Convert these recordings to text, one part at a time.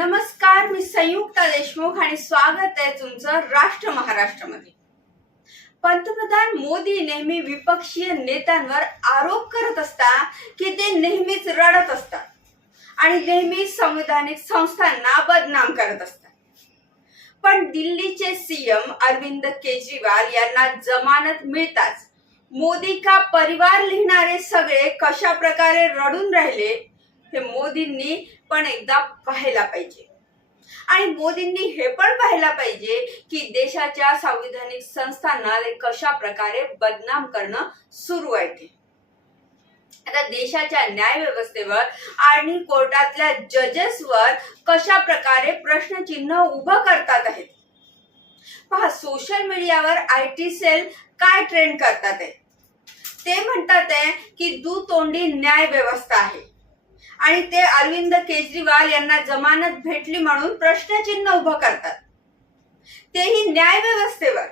नमस्कार मी संयुक्ता देशमुख आणि स्वागत आहे तुमचं राष्ट्र महाराष्ट्रामध्ये. पंतप्रधान मोदी नेहमी विपक्षीय नेत्यांवर आरोप करत असतात की ते नेहमीच रडत असतात आणि नेहमी संविधानिक संस्थांना बदनाम करत असतात. पण दिल्लीचे सीएम अरविंद केजरीवाल यांना जमानत मिळताच मोदी का परिवार लिहिणारे सगळे कशा प्रकारे रडून राहिले हे मोदींनी पण एकदा पाहायला पाहिजे. आणि मोदींनी हे पण पाहायला पाहिजे की देशाच्या संविधानिक संस्थांना कशा प्रकारे बदनाम करणं सुरू आहे ते. आता देशाच्या न्याय व्यवस्थेवर आणि कोर्टातल्या जजेसवर कशा प्रकारे प्रश्नचिन्ह उभं करतात आहेत. पहा सोशल मीडियावर आय टी सेल काय ट्रेंड करतात आहे ते म्हणतात आहे की दुतोंडी न्याय व्यवस्था आहे. आणि ते अरविंद केजरीवाल यांना जमानत भेटली म्हणून प्रश्नचिन्ह उभं करतात. तेही न्याय व्यवस्थेवर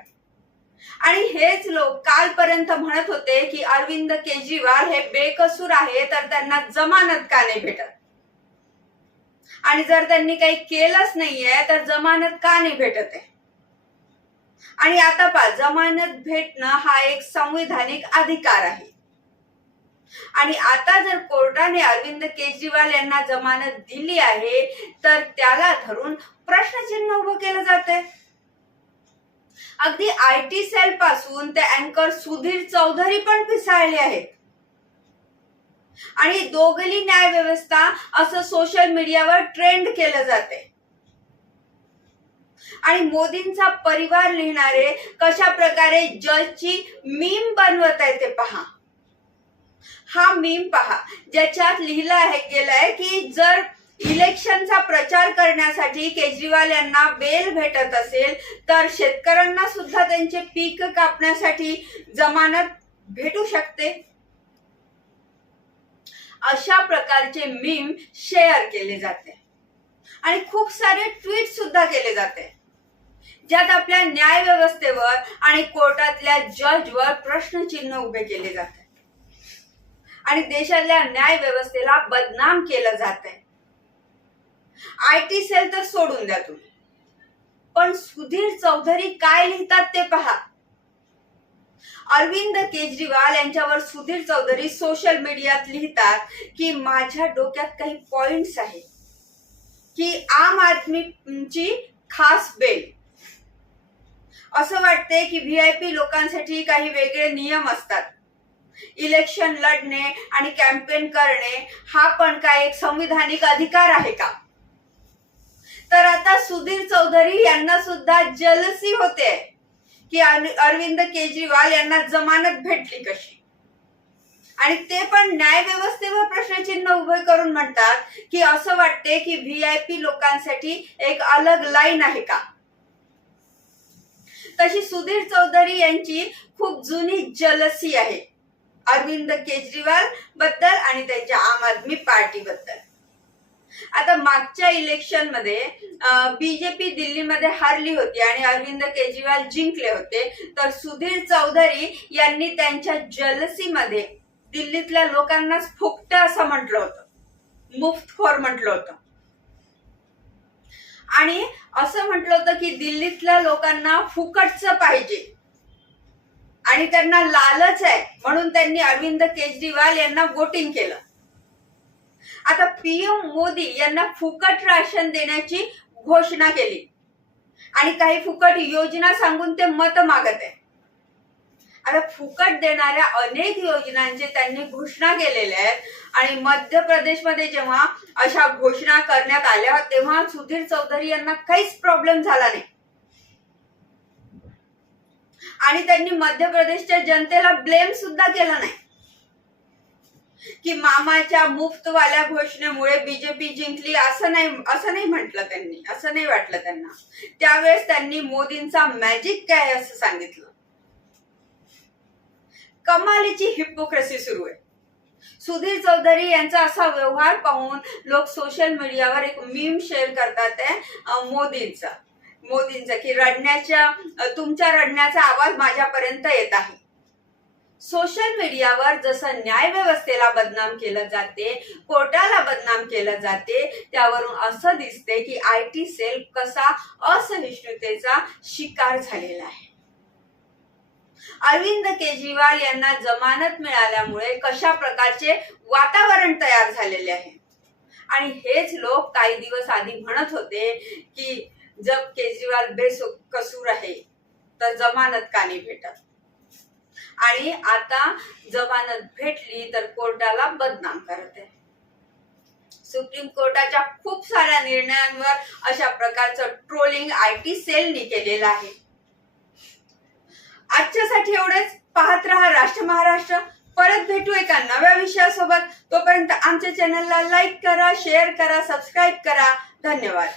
आणि हेच लोक कालपर्यंत म्हणत होते की अरविंद केजरीवाल हे बेकसूर आहे तर त्यांना जमानत का नाही भेटत? आणि जर त्यांनी काही केलंच नाहीये तर जमानत का नाही भेटत आहे? आणि आता पहा जमानत भेटणं हा एक संविधानिक अधिकार आहे. आणि आता जर कोर्टाने अरविंद केजरीवाल यांना जमानत दिली आहे तर त्याला धरून प्रश्नचिन्ह उभं केलं जाते अगदी आय टी सेल पासून ते अँकर सुधीर चौधरी पण पिसाळले आहेत. आणि दोघली न्याय व्यवस्था असं सोशल मीडियावर ट्रेंड केलं जाते आणि मोदींचा परिवार लिहिणारे कशा प्रकारे जजची मीम बनवत आहे ते पहा. हा मीम पहा. ज्याच्यात लिहिलं आहे गेलंय की जर इलेक्शनचा प्रचार करण्यासाठी केजरीवाल यांना बेल भेटत असेल तर शेतकऱ्यांना सुद्धा त्यांचे पीक कापण्यासाठी जमानत भेटू शकते. अशा प्रकारचे मीम शेअर केले जाते. आणि खूप सारे ट्विट सुद्धा केले जाते. ज्यात आपल्या न्याय व्यवस्थेवर आणि कोर्टातल्या जजवर प्रश्नचिन्ह उभे केले जाते. आणि देशातल्या न्याय व्यवस्थेला बदनाम केलं जात आहे आय टी सेल तर सोडून द्या तुम्ही. पण सुधीर चौधरी काय लिहितात ते पहा. अरविंद केजरीवाल यांच्यावर सुधीर चौधरी सोशल मीडियात लिहितात की माझ्या डोक्यात काही पॉइंट्स आहेत. की आम आदमीची खास बेल. असं वाटते की व्ही आय पी लोकांसाठी काही वेगळे नियम असतात. इलेक्शन लढणे आणि कॅम्पेन करणे हा पण काय एक संविधानिक अधिकार आहे का? तर आता सुधीर चौधरी यांना सुद्धा जलसी होते की अरविंद केजरीवाल यांना जमानत भेटली कशी? आणि ते पण न्याय व्यवस्थेवर प्रश्नचिन्ह उभे करून म्हणतात की असं वाटते की व्ही आय पी लोकांसाठी एक अलग लाईन आहे का? तशी सुधीर चौधरी यांची खूप जुनी जलसी आहे. अरविंद केजरीवाल बद्दल आणि त्यांच्या आम आदमी पार्टी बद्दल. आता मागच्या इलेक्शनमध्ये बीजेपी दिल्लीमध्ये हारली होती आणि अरविंद केजरीवाल जिंकले होते. तर सुधीर चौधरी यांनी त्यांच्या जलसीमध्ये दिल्लीतल्या लोकांनाच फुकट असं म्हटलं होतं. मुफ्तखोर म्हटलं होतं. आणि असं म्हटलं होतं की दिल्लीतल्या लोकांना फुकटचं पाहिजे. आणि त्यांना लालच आहे. म्हणून त्यांनी अरविंद केजरीवाल यांना वोटिंग केलं. आता पीएम मोदी यांना फुकट राशन देण्याची घोषणा केली. आणि काही फुकट योजना सांगून ते मत मागत आहे. आता फुकट देणाऱ्या अनेक योजनांचे त्यांनी घोषणा केलेल्या आहेत. आणि मध्य प्रदेशमध्ये जेव्हा अशा घोषणा करण्यात आल्या तेव्हा सुधीर चौधरी यांना काहीच प्रॉब्लेम झाला नाही. आणि त्यांनी मध्य प्रदेशच्या जनतेला ब्लेम सुद्धा केला नाही. की मामाच्या मुफ्तवाल्या घोषणेमुळे बीजेपी जिंकली असं नाही असं नाही म्हटलं त्यांनी असं नाही वाटलं त्यांना. त्यावेळेस त्यांनी मोदींचा मॅजिक काय असं सांगितलं? कमालीची हिपोक्रेसी सुरू आहे. सुधीर चौधरी यांचा असा व्यवहार पाहून लोक सोशल मीडियावर एक मीम शेअर करतात आहे मोदींचा. मोदींचा की रडण्याच्या तुमच्या रडण्याचा आवाज माझ्यापर्यंत येत आहे. सोशल मीडियावर जसं न्याय व्यवस्थेला बदनाम केलं जाते कोर्टाला बदनाम केलं जाते त्यावरून असं दिसते की आय टी सेल कसा असहिष्णुतेचा शिकार झालेला आहे. अरविंद केजरीवाल यांना जमानत मिळाल्यामुळे कशा प्रकारचे वातावरण तयार झालेले आहे? आणि हेच लोक काही दिवस आधी म्हणत होते की जब केजरीवाल बेकसूर आहे तर जमानत का नाही भेटत? आणि आता जमानत भेटली तर कोर्टाला बदनाम करत आहे. सुप्रीम कोर्टाच्या खूप साऱ्या निर्णयांवर अशा प्रकारचं ट्रोलिंग आय टी सेलनी केलेलं आहे. आजच्यासाठी एवढेच. पाहत रहा राष्ट्र महाराष्ट्र. परत भेटू एका नव्या विषयासोबत. तोपर्यंत आमच्या चॅनलला लाईक करा शेअर करा सबस्क्राईब करा. धन्यवाद.